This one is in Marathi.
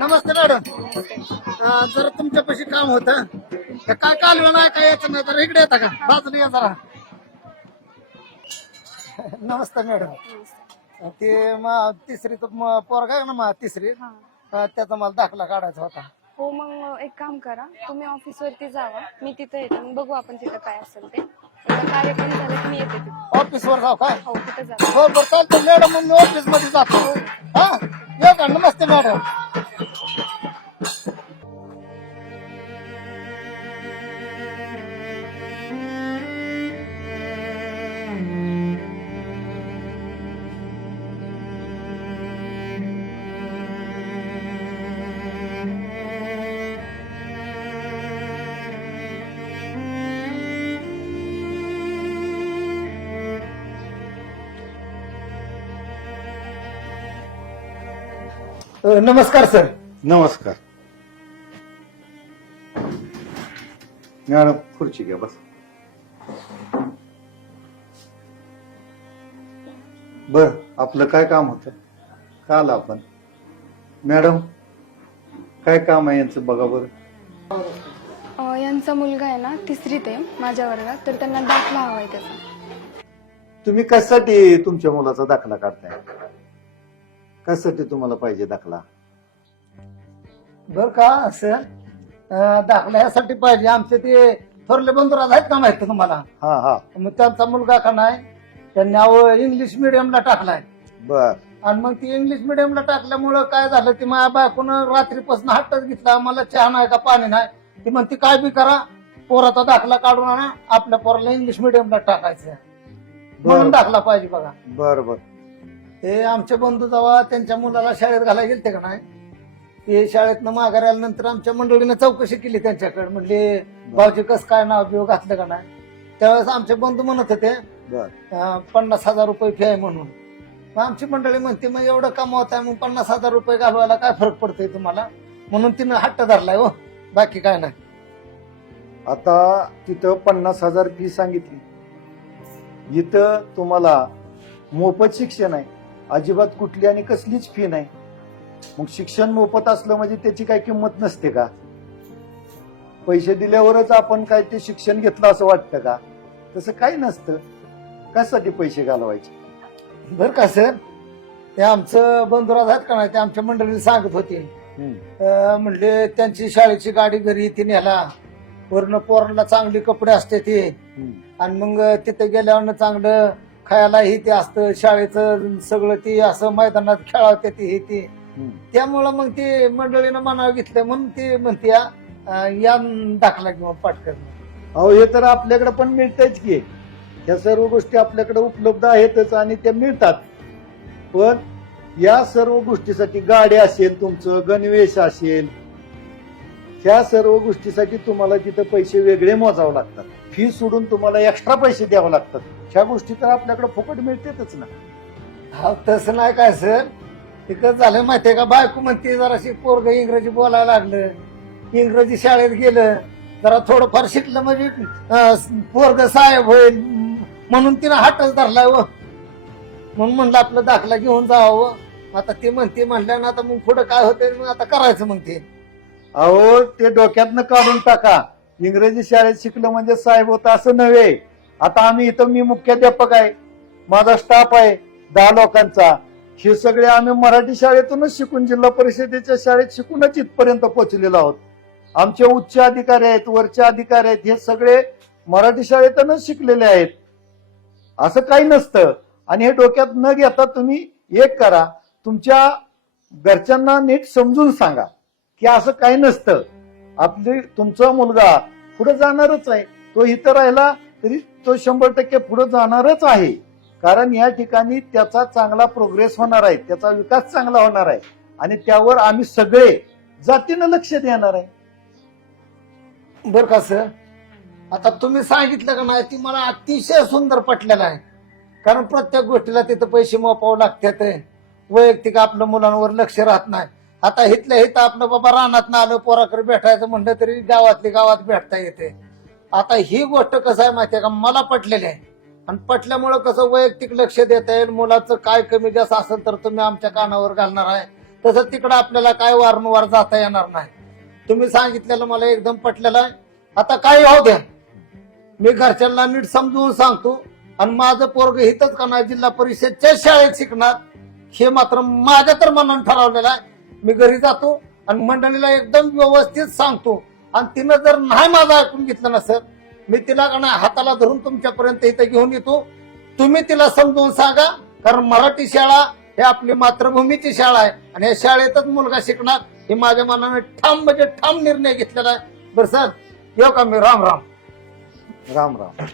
नमस्ते मॅडम. जर तुमच्यापाशी काम होतं. तर काय कालवण आहे काय याचं नाही तर इकडे येता का? बाजूला या जरा. नमस्ते मॅडम. ते मग तिसरी तर मग पोरगा आहे ना मग तिसरी? हा. अं, त्याचा मला दाखला काढायचा होता. हो मग एक काम करा. तुम्ही ऑफिस वरती जावा. मी तिथं येते. मग बघू आपण तिथं काय असेल ते. एकदा कार्यक्रम झाला की मी येते तिथं. ऑफिसवर जाऊ काय? हो तिथं हो बरं चालतं मॅडम मग मी ऑफिसमध्ये जातो. हा? ये का? नमस्ते मॅडम. 違う。अं, नमस्कार सर. नमस्कार. मॅडम खुर्ची घ्या बस. बर आपलं काय काम होतं? काल आपण. मॅडम काय काम आहे यांचं बघा बरं? अं, यांचा मुलगा आहे ना तिसरीत आहे माझ्या वर्गात तर त्यांना दाखला हवाय त्याचा. तुम्ही कशासाठी तुमच्या मुलाचा दाखला काढताय? कशासाठी तुम्हाला पाहिजे दाखला? बर का असं अं, दाखला यासाठी पाहिजे. आमचे ते थोरले बंधुराज आहेत का माहिती तुम्हाला? हा हा. मग त्यांचा मुलगा का नाही? त्यांनी अहो इंग्लिश मिडियमला टाकलाय. बर. आणि मग ती इंग्लिश मिडियमला टाकल्यामुळं काय झालं? की माझ्या बायकोन रात्रीपासून हट्टच घेतला. मला चहा नाही का पाणी नाही? ती म्हणते काय बी करा पोराचा दाखला काढून आणा. आपल्या पोराला इंग्लिश मिडियमला टाकायचं म्हणून बर. दाखला पाहिजे बघा. बर बर. ते आमचे बंधू जेव्हा त्यांच्या मुलाला शाळेत घालायला गेलते का नाही? ते शाळेतनं माघारी आल्यानंतर आमच्या मंडळीने चौकशी केली त्यांच्याकडे. म्हणले भाऊजी कस काय नाव बिव घातलं का नाही? त्यावेळेस आमचे बंधू म्हणत होते पन्नास हजार रुपये फी आहे म्हणून. आमची मंडळी म्हणते मग एवढं कमावत आहे मग पन्नास हजार रुपये घालवायला काय फरक पडतोय तुम्हाला? म्हणून तिनं हट्ट धरलाय हो बाकी काय नाही. आता तिथं पन्नास हजार फी सांगितली. इथं तुम्हाला मोफत शिक्षण आहे. अजिबात कुठली आणि कसलीच फी नाही. मग शिक्षण मोफत असलं म्हणजे त्याची काय किंमत नसते का? पैसे दिल्यावरच आपण काय ते शिक्षण घेतलं असं वाटतं का? तसं काही नसतं. कशासाठी पैसे घालवायचे? बर का सर? ते आमचं बंधुराज आहेत का नाही ते आमच्या मंडळीला सांगत होते. हम्म. अं, म्हणले त्यांची शाळेची गाडी घरी ती न्याला वरनं पोरांना चांगले कपडे असते ते. हम्म. आणि मग तिथे गेल्यावर चांगलं खायलाही ते असतं शाळेचं सगळं ते असं मैदानात खेळावते ते हे ते. त्यामुळं मग ते मंडळीनं मनावर घेतलं म्हणून ते म्हणते या दाखला किंवा पाठकर अहो हे तर आपल्याकडे पण मिळतच की. ह्या सर्व गोष्टी आपल्याकडे उपलब्ध आहेतच आणि त्या मिळतात. पण या सर्व गोष्टीसाठी गाडी असेल तुमचं गणवेश असेल ह्या सर्व गोष्टीसाठी तुम्हाला तिथं पैसे वेगळे मोजावे लागतात. फी सोडून तुम्हाला एक्स्ट्रा पैसे द्यावे लागतात. ह्या गोष्टी तर आपल्याकडे फुकट मिळतेच ना. हा तसं नाही काय सर? तिथं झालं माहितीये का? बायको म्हणते जराशी पोरग इंग्रजी बोलायला लागलं. इंग्रजी शाळेत गेलं. जरा थोडंफार शिकलं म्हणजे पोरग साहेब होईल. म्हणून तिनं हातच धरलाय व हो. म्हणून म्हणलं आपलं दाखला घेऊन जावं हो. आता ते म्हणते म्हणल्यानं आता मग पुढं काय होतंय? मग आता करायचं मग ते. अहो ते डोक्यातनं काढून टाका. इंग्रजी शाळेत शिकलं म्हणजे साहेब होता असं नव्हे. आता आम्ही इथं मी मुख्याध्यापक आहे. माझा स्टाफ आहे दहा लोकांचा. हे सगळे आम्ही मराठी शाळेतूनच शिकून जिल्हा परिषदेच्या शाळेत शिकूनच इथपर्यंत पोहोचलेलो आहोत. आमचे उच्च अधिकारी आहेत वरचे अधिकारी आहेत हे सगळे मराठी शाळेतूनच शिकलेले आहेत. असं काही नसतं. आणि हे डोक्यात न घेता तुम्ही एक करा. तुमच्या घरच्यांना नीट समजून सांगा. की असं काही नसतं. आपली तुमचा मुलगा पुढे जाणारच आहे. तो इथं राहिला तरी तो शंभर टक्के पुढे जाणारच आहे. कारण या ठिकाणी त्याचा चांगला प्रोग्रेस होणार आहे. त्याचा विकास चांगला होणार आहे. आणि त्यावर आम्ही सगळे जातीनं लक्ष देणार आहे. बर का सर आता तुम्ही सांगितलं का नाही ती मला अतिशय सुंदर पटलेलं आहे. कारण प्रत्येक गोष्टीला तिथं पैसे मोपावं लागतात. वैयक्तिक आपल्या मुलांवर लक्ष राहत नाही. आता इथल्या इथं आपलं बाबा रानात आलं पोराकडे भेटायचं म्हणलं तरी गावातली गावात भेटता येते. आता ही गोष्ट कसं आहे माहितीये का? मला पटलेली आहे. आणि पटल्यामुळं कसं वैयक्तिक लक्ष देता येईल मुलाचं काय कमी जास्त असेल तर तुम्ही आमच्या कानावर घालणार आहे. तसं तिकडं आपल्याला काय वारंवार जाता येणार नाही. तुम्ही सांगितलेलं मला एकदम पटलेलं आहे. आता काय होऊ द्या. मी घरच्यांना नीट समजून सांगतो. आणि माझं पोरग हितच का नाही जिल्हा परिषदच्या शाळेत शिकणार हे मात्र माझ्या तर मनानं ठरवलेलं आहे. मी घरी जातो आणि मंडळीला एकदम व्यवस्थित सांगतो. आणि तिनं जर नाही माझं ऐकून घेतलं नसेल मी तिला हाताला धरून तुमच्यापर्यंत इथं घेऊन येतो. तुम्ही तिला समजून सांगा कारण मराठी शाळा हे आपली मातृभूमीची शाळा आहे. आणि या शाळेतच मुलगा शिकणार हे माझ्या मनाने ठाम म्हणजे ठाम निर्णय घेतलेला आहे. बरं सर येऊ का मी? राम राम. राम राम.